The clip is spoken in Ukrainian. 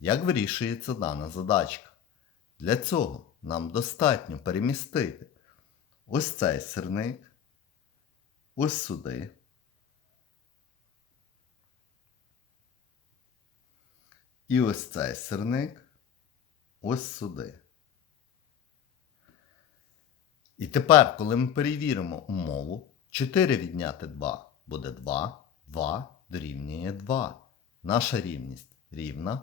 як вирішується дана задачка. Для цього нам достатньо перемістити ось цей сирник, ось сюди. І ось цей сирник ось сюди. І тепер, коли ми перевіримо умову, 4 відняти 2 буде 2, 2 дорівнює 2. Наша рівність рівна.